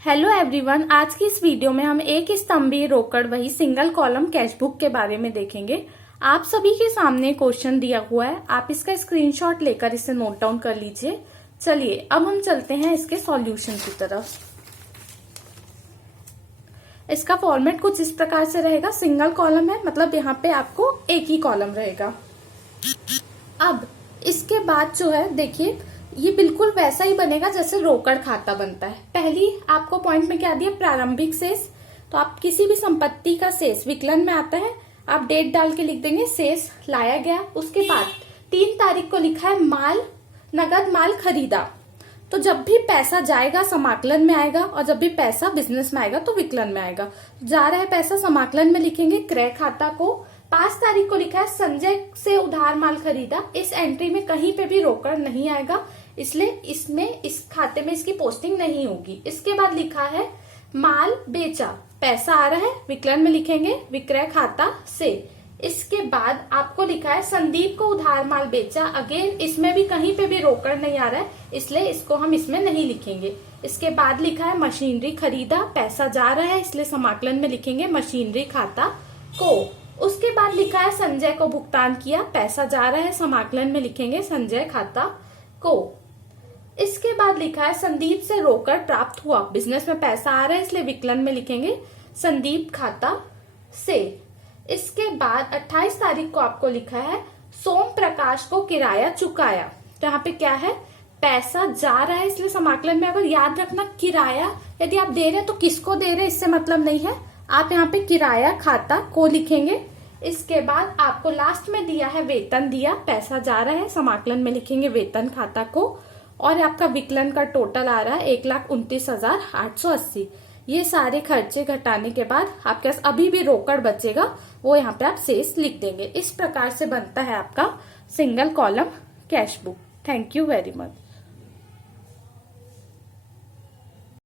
Hello everyone, आज की इस वीडियो में हम एक स्तंभीय रोकड़ वही सिंगल कॉलम कैश बुक के बारे में देखेंगे। आप सभी के सामने क्वेश्चन दिया हुआ है, आप इसका स्क्रीनशॉट लेकर इसे नोट डाउन कर लीजिए। चलिए अब हम चलते हैं इसके सॉल्यूशन की तरफ। इसका फॉर्मेट कुछ इस प्रकार से रहेगा। सिंगल कॉलम है, मतलब यहाँ पे आपको एक ही कॉलम रहेगा। अब इसके बाद जो है देखिए, ये बिल्कुल वैसा ही बनेगा जैसे रोकड़ खाता बनता है। पहली आपको पॉइंट में क्या दिया, प्रारंभिक शेष। तो आप किसी भी संपत्ति का शेष विकलन में आता है, आप डेट डाल के लिख देंगे शेष लाया गया। उसके बाद 3 तारीख को लिखा है माल, नगद माल खरीदा। तो जब भी पैसा जाएगा समाकलन में आएगा, और जब भी पैसा बिजनेस में आएगा तो विकलन में आएगा। जा रहा है पैसा, समाकलन में लिखेंगे क्रय खाता को। 5 तारीख को लिखा है संजय से उधार माल खरीदा। इस एंट्री में कहीं पे भी रोकड़ नहीं आएगा, इसलिए इसमें इस खाते में इसकी पोस्टिंग नहीं होगी। इसके बाद लिखा है माल बेचा, पैसा आ रहा है, विकलन में लिखेंगे विक्रय खाता से। इसके बाद आपको लिखा है संदीप को उधार माल बेचा। अगेन इसमें भी कहीं पे भी रोकड़ नहीं आ रहा है, इसलिए इसको हम इसमें नहीं लिखेंगे। इसके बाद लिखा है मशीनरी खरीदा, पैसा जा रहा है, इसलिए समाकलन में लिखेंगे मशीनरी खाता को। उसके बाद लिखा है संजय को भुगतान किया, पैसा जा रहा है, समाकलन में लिखेंगे संजय खाता को। इसके बाद लिखा है संदीप से रोकड़ प्राप्त हुआ, बिजनेस में पैसा आ रहा है, इसलिए विकलन में लिखेंगे संदीप खाता से। इसके बाद 28 तारीख को आपको लिखा है सोम प्रकाश को किराया चुकाया। तो यहाँ पे क्या है, पैसा जा रहा है, इसलिए समाकलन में अगर याद रखना किराया यदि आप दे रहे हैं तो किसको दे रहे हैं इससे मतलब नहीं है, आप यहाँ पे किराया खाता को लिखेंगे। इसके बाद आपको लास्ट में दिया है वेतन दिया, पैसा जा रहा है, समाकलन में लिखेंगे वेतन खाता को। और आपका विकलन का टोटल आ रहा है 1,29,880। ये सारे खर्चे घटाने के बाद आपके पास अभी भी रोकड़ बचेगा, वो यहाँ पे आप शेष लिख देंगे। इस प्रकार से बनता है आपका single column cash book. Thank you very much.